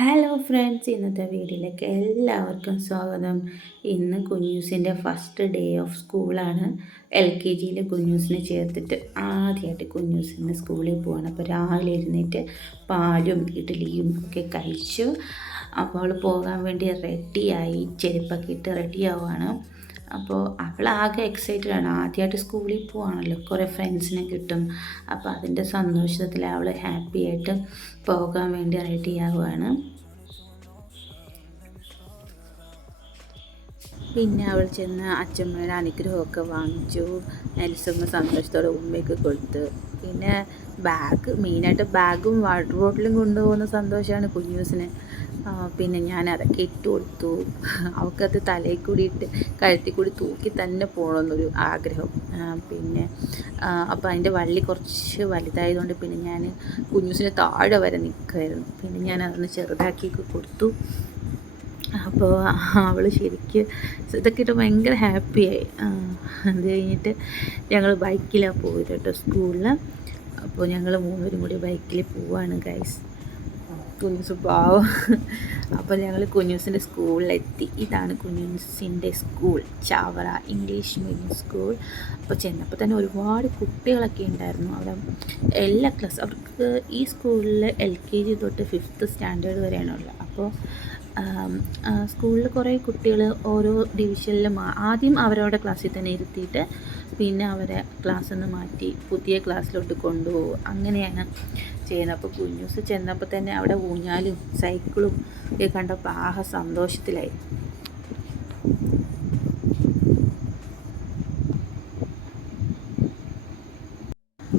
Hello friends ഇന്നത്തെ വീഡിയോയിലേക്ക് എല്ലാവർക്കും സ്വാഗതം. ഇന്ന് കുഞ്ഞൂസിന്റെ ഫസ്റ്റ് ഡേ ഓഫ് സ്കൂളാണ് എൽ കെ ജിയിൽ കുഞ്ഞൂസിനെ ചേർത്തിട്ട് ആദ്യമായിട്ട് കുഞ്ഞൂസിന് സ്കൂളിൽ പോകണം അപ്പോൾ രാവിലെ എഴുന്നേറ്റ് പാലും ഇഡ്ഡലിയും ഒക്കെ കഴിച്ചു. അപ്പോൾ പോകാൻ വേണ്ടി റെഡിയായി ചെരുപ്പൊക്കെ ഇട്ട് റെഡിയാവുകയാണ് അപ്പോൾ അവളാകെ എക്സൈറ്റഡ് ആണ്. ആദ്യമായിട്ട് സ്കൂളിൽ പോവാണല്ലോ. കുറേ ഫ്രണ്ട്സിനെ കിട്ടും. അപ്പോൾ അതിന്റെ സന്തോഷത്തിൽ അവൾ ഹാപ്പി ആയിട്ട് പോകാൻ വേണ്ടി റെഡി ആവുകയാണ് പിന്നെ അവൾ ചെന്ന് അച്ഛമ്മയുടെ അനുഗ്രഹമൊക്കെ വാങ്ങിച്ചു. നെൽസമ്മ സന്തോഷത്തോടെ ഉമ്മയ്ക്ക് കൊടുത്ത്. പിന്നെ ബാഗ് മെയിനായിട്ട് ബാഗും വാട്ടർ ബോട്ടിലും കൊണ്ടുപോകുന്ന സന്തോഷമാണ് കുഞ്ഞൂസിന് പിന്നെ ഞാൻ അതൊക്കെ ഇട്ട് കൊടുത്തു. അവൾക്കത് തലയിൽ കൂടി ഇട്ട് കഴുത്തിൽ കൂടി തൂക്കി തന്നെ പോകണമെന്നൊരു ആഗ്രഹം. പിന്നെ അപ്പോൾ അതിന്റെ വള്ളി കുറച്ച് വലുതായതുകൊണ്ട് പിന്നെ ഞാൻ കുഞ്ഞൂസിന് താഴെ വരെ നിൽക്കുമായിരുന്നു പിന്നെ ഞാൻ അതൊന്ന് ചെറുതാക്കി കൊടുത്തു. അപ്പോൾ അവൾ ശരിക്ക് ഇതൊക്കെ ഇട്ട് ഭയങ്കര ഹാപ്പിയായി. അത് കഴിഞ്ഞിട്ട് ഞങ്ങൾ ബൈക്കിലാണ് പോയത് കേട്ടോ സ്കൂളിൽ അപ്പോൾ ഞങ്ങൾ മൂന്നുപേരും കൂടി ബൈക്കിൽ പോവാണ് ഗൈസ് കുഞ്ഞുസ് പാവം അപ്പോൾ ഞങ്ങൾ കുഞ്ഞൂസിന്റെ സ്കൂളിലെത്തി. ഇതാണ് കുഞ്ഞൂസിന്റെ school. Chavara English medium school. അപ്പോൾ ചെന്നപ്പോൾ തന്നെ ഒരുപാട് കുട്ടികളൊക്കെ ഉണ്ടായിരുന്നു. അവിടെ എല്ലാ ക്ലാസ് അവർക്ക് ഈ സ്കൂളിൽ എൽ കെ ജി തൊട്ട് ഫിഫ്ത്ത് സ്റ്റാൻഡേർഡ് വരെയാണുള്ളത് അപ്പോൾ സ്കൂളിൽ കുറേ കുട്ടികൾ ഓരോ ഡിവിഷനിലും ആദ്യം അവരവരുടെ ക്ലാസ്സിൽ തന്നെ ഇരുത്തിയിട്ട് പിന്നെ അവരെ ക്ലാസ്സിൽ നിന്ന് മാറ്റി പുതിയ ക്ലാസ്സിലോട്ട് കൊണ്ടുപോകും. അങ്ങനെയാണ് ചെയ്യുന്നത്. അപ്പോൾ കുഞ്ഞൂസ് ചെന്നപ്പോൾ തന്നെ അവിടെ ഊഞ്ഞാലും സൈക്കിളും ഒക്കെ കണ്ടപ്പോൾ ആഹ സന്തോഷത്തിലായി.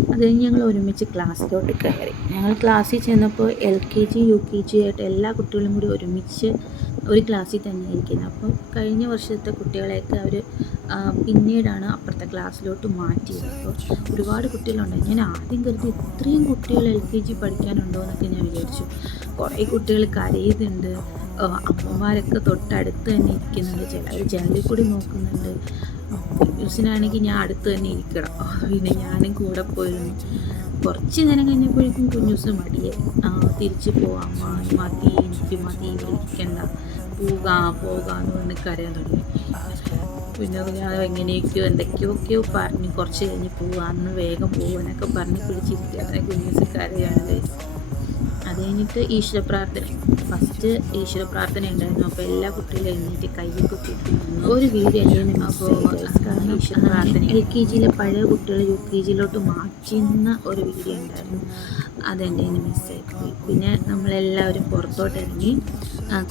അത് കഴിഞ്ഞ് ഞങ്ങൾ ഒരുമിച്ച് ക്ലാസ്സിലോട്ട് കയറി. ഞങ്ങൾ ക്ലാസ്സിൽ ചെന്നപ്പോൾ L K G U K G ആയിട്ട് എല്ലാ കുട്ടികളും കൂടി ഒരുമിച്ച് ഒരു ക്ലാസ്സിൽ തന്നെ ഇരിക്കുന്നത്. അപ്പോൾ കഴിഞ്ഞ വർഷത്തെ കുട്ടികളെയൊക്കെ അവർ പിന്നീടാണ് അപ്പുറത്തെ ക്ലാസ്സിലോട്ട് മാറ്റിയത്. അപ്പോൾ ഒരുപാട് കുട്ടികളുണ്ടായി ഞാൻ ആദ്യം കരുതി ഇത്രയും കുട്ടികൾ എൽ കെ ജി പഠിക്കാനുണ്ടോ എന്നൊക്കെ ഞാൻ വിചാരിച്ചു. കുറേ കുട്ടികൾ കരയുന്നുണ്ട്. അമ്മമാരൊക്കെ തൊട്ടടുത്ത് തന്നെ ഇരിക്കുന്നുണ്ട്. ചിലർ ജനലിൽ കൂടി നോക്കുന്നുണ്ട്. ന്യൂസിനാണെങ്കിൽ ഞാൻ അടുത്ത് തന്നെ ഇരിക്കണം. പിന്നെ ഞാനും കൂടെ പോയിരുന്നു. കുറച്ച് നേരം കഴിഞ്ഞപ്പോഴേക്കും കുഞ്ഞൂസ് മടിയെ തിരിച്ച് പോവാം മതി എനിക്ക് മതി വിളിക്കണ്ട. പോകാ പോകാന്ന് പറഞ്ഞ് കരയാൻ തുടങ്ങി. പിന്നെ ഞാൻ എങ്ങനെയൊക്കെയോ എന്തൊക്കെയൊക്കെയോ പറഞ്ഞ് കുറച്ച് കഴിഞ്ഞ് പോവാന്ന് വേഗം പോകാനൊക്കെ പറഞ്ഞ് പിടിച്ചിരിക്കുക. കുഞ്ഞൂസ് കരയാണ് കഴിഞ്ഞിട്ട് ഈശ്വര പ്രാർത്ഥന. ഫസ്റ്റ് ഈശ്വര പ്രാർത്ഥന ഉണ്ടായിരുന്നു. അപ്പോൾ എല്ലാ കുട്ടികളും എഴുന്നേറ്റ് കൈയൊക്കെ കൂട്ടി ഒരു വീഡിയോ അല്ലേ അപ്പോൾ ഈശ്വര പ്രാർത്ഥന. എൽ കെ ജിയിലെ പഴയ കുട്ടികൾ യു കെ ജിയിലോട്ട് മാറ്റുന്ന ഒരു വീഡിയോ ഉണ്ടായിരുന്നു. അതെന്റെ ഇനി മിസ്സായിപ്പോയി പിന്നെ നമ്മളെല്ലാവരും പുറത്തോട്ട് ഇറങ്ങി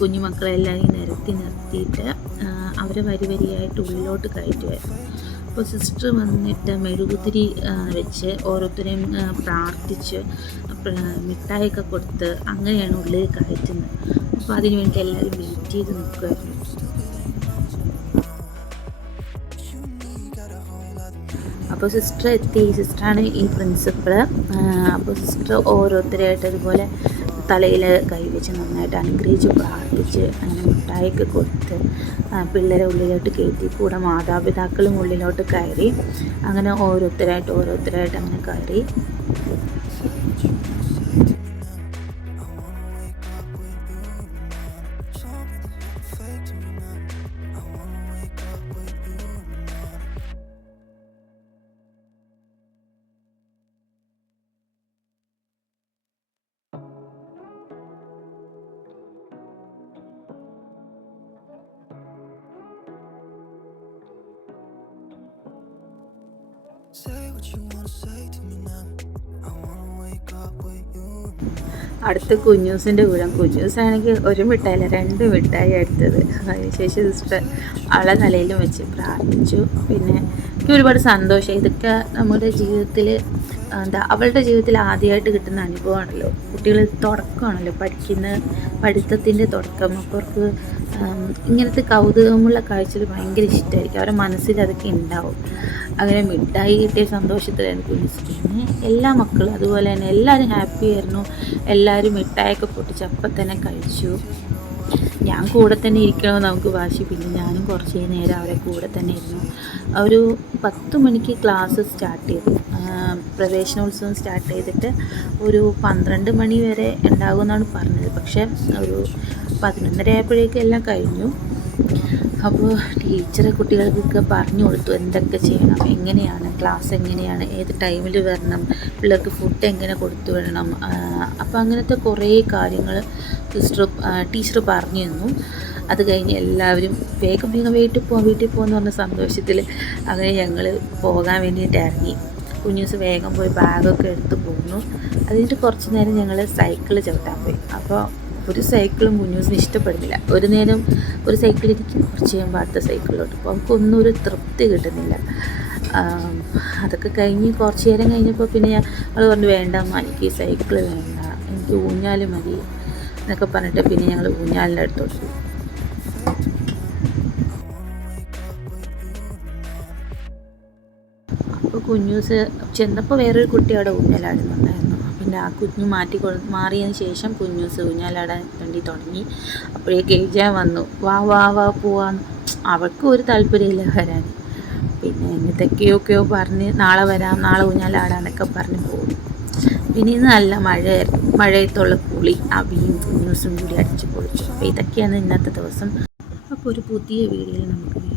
കുഞ്ഞുമക്കളെല്ലാവരും നിരത്തി നിർത്തിയിട്ട് അവരെ വരി വരിയായിട്ട് ഉള്ളിലോട്ട് കയറ്റുമായിരുന്നു. അപ്പോൾ സിസ്റ്റർ വന്നിട്ട് മെഴുകുതിരി വെച്ച് ഓരോരുത്തരെയും പ്രാർത്ഥിച്ച് മിഠായിയൊക്കെ കൊടുത്ത് അങ്ങനെയാണ് ഉള്ളിൽ കയറ്റുന്നത് അപ്പോൾ അതിനു വേണ്ടി എല്ലാവരും വെയിറ്റ് ചെയ്ത് നിൽക്കുമായിരുന്നു അപ്പോൾ സിസ്റ്റർ എത്തി. സിസ്റ്ററാണ് ഈ പ്രിൻസിപ്പൾ അപ്പോൾ സിസ്റ്റർ ഓരോരുത്തരായിട്ട് അതുപോലെ തലയിൽ കൈവച്ച് നന്നായിട്ട് അനുഗ്രഹിച്ച് പ്രാർത്ഥിച്ച് അങ്ങനെ മിഠായിയൊക്കെ കൊടുത്ത് പിള്ളേരെ ഉള്ളിലോട്ട് കയറ്റി കൂടെ മാതാപിതാക്കളും ഉള്ളിലോട്ട് കയറി അങ്ങനെ ഓരോരുത്തരായിട്ട് ഓരോരുത്തരായിട്ട് അങ്ങനെ കയറി. അടുത്ത കുഞ്ഞൂസിന്റെ കൂടം കുഞ്ഞൂസാണെങ്കിൽ ഒരു മിഠായില്ല രണ്ട് മിഠായി എടുത്തത്. അതിനുശേഷം സിസ്റ്റർ അവളെ നിലയിലും വെച്ച് പ്രാർത്ഥിച്ചു. പിന്നെ എനിക്ക് ഒരുപാട് സന്തോഷം. ഇതൊക്കെ നമ്മുടെ ജീവിതത്തിൽ എന്താ അവളുടെ ജീവിതത്തിൽ ആദ്യമായിട്ട് കിട്ടുന്ന അനുഭവമാണല്ലോ. കുട്ടികൾ തുടക്കമാണല്ലോ പഠിക്കുന്ന പഠിത്തത്തിന്റെ തുടക്കം. അപ്പോൾ ഇങ്ങനത്തെ കൗതുകമുള്ള കാഴ്ചകൾ ഭയങ്കര ഇഷ്ടമായിരിക്കും അവരുടെ മനസ്സിൽ അതൊക്കെ ഉണ്ടാവും. അങ്ങനെ മിഠായി കിട്ടിയ സന്തോഷത്തിലായിരുന്നു കുഞ്ഞിച്ചിട്ടുണ്ട് എല്ലാ മക്കളും അതുപോലെ തന്നെ എല്ലാവരും ഹാപ്പി ആയിരുന്നു. എല്ലാവരും മിഠായൊക്കെ പൊട്ടിച്ച് അപ്പം തന്നെ കഴിച്ചു. ഞാൻ കൂടെ തന്നെ ഇരിക്കണമെന്ന് നമുക്ക് വാശി. പിന്നെ ഞാനും കുറച്ച് നേരം അവരെ കൂടെ തന്നെ ഇരുന്നു. ഒരു പത്ത് മണിക്ക് ക്ലാസ് സ്റ്റാർട്ട് ചെയ്തു. പ്രവേശനോത്സവം സ്റ്റാർട്ട് ചെയ്തിട്ട് ഒരു പന്ത്രണ്ട് മണി വരെ ഉണ്ടാകുമെന്നാണ് പറഞ്ഞത്. പക്ഷേ ഒരു പതിനൊന്നര ആയപ്പോഴേക്കും എല്ലാം കഴിഞ്ഞു. അപ്പോൾ ടീച്ചർ കുട്ടികൾക്കൊക്കെ പറഞ്ഞു കൊടുത്തു എന്തൊക്കെ ചെയ്യണം എങ്ങനെയാണ് ക്ലാസ് എങ്ങനെയാണ് ഏത് ടൈമിൽ വരണം പിള്ളേർക്ക് ഫുഡ് എങ്ങനെ കൊടുത്തു വിടണം അപ്പോൾ അങ്ങനത്തെ കുറേ കാര്യങ്ങൾ സിസ്റ്റർ ടീച്ചർ പറഞ്ഞു തന്നു അത് കഴിഞ്ഞ് എല്ലാവരും വേഗം വേഗം വീട്ടിൽ പോകാം വീട്ടിൽ പോകുമെന്ന് പറഞ്ഞ സന്തോഷത്തിൽ അങ്ങനെ ഞങ്ങൾ പോകാൻ വേണ്ടിയിട്ട് ഇറങ്ങി. കുഞ്ഞൂസ് വേഗം പോയി ബാഗൊക്കെ എടുത്ത് പോന്നു. അതിന് കുറച്ച് നേരം ഞങ്ങൾ സൈക്കിൾ ചവിട്ടാൻ പോയി. അപ്പോൾ ഒരു സൈക്കിളും കുഞ്ഞൂസിന് ഇഷ്ടപ്പെടുന്നില്ല. ഒരു നേരം ഒരു സൈക്കിൾ ഇരിക്കും കുറച്ച് കഴിയുമ്പോൾ അടുത്ത സൈക്കിളിലോട്ട് പോകും. ഒന്നും ഒരു തൃപ്തി കിട്ടുന്നില്ല. അതൊക്കെ കഴിഞ്ഞ് കുറച്ച് നേരം കഴിഞ്ഞപ്പോൾ പിന്നെ ഞങ്ങൾ പറഞ്ഞു വേണ്ട എനിക്ക് സൈക്കിൾ വേണ്ട. എനിക്ക് ഊഞ്ഞാൽ മതി. എന്നൊക്കെ പറഞ്ഞിട്ട് പിന്നെ ഞങ്ങൾ ഊഞ്ഞാലിന്റെ അടുത്തോട്ട് അപ്പോൾ കുഞ്ഞൂസ് ചെന്നപ്പോൾ വേറൊരു കുട്ടി അവിടെ ഊഞ്ഞാലാടുന്നുണ്ടായിരുന്നു പിന്നെ ആ കുഞ്ഞു മാറ്റി കൊ മാറിയതിന് ശേഷം കുഞ്ഞൂസ് ഊഞ്ഞാലാടാൻ വേണ്ടി തുടങ്ങി. അപ്പോഴേക്ക് എഴുതാൻ വന്നു വാ വാ വാ പോവാന്ന്. അവൾക്ക് ഒരു താല്പര്യമില്ല വരാൻ. പിന്നെ എന്തൊക്കെയൊക്കെയോ പറഞ്ഞ് നാളെ വരാം നാളെ ഊഞ്ഞാലാടാനൊക്കെ പറഞ്ഞ് പോകും പിന്നെ ഇന്ന് നല്ല മഴയായിരുന്നു മഴയത്തുള്ള കുളി അവിയും ന്യൂസും കൂടി അടിച്ചു പൊളിച്ചു. അപ്പോൾ ഇതൊക്കെയാണ് ഇന്നത്തെ ദിവസം. അപ്പോൾ ഒരു പുതിയ വീഡിയോയിൽ നമുക്ക്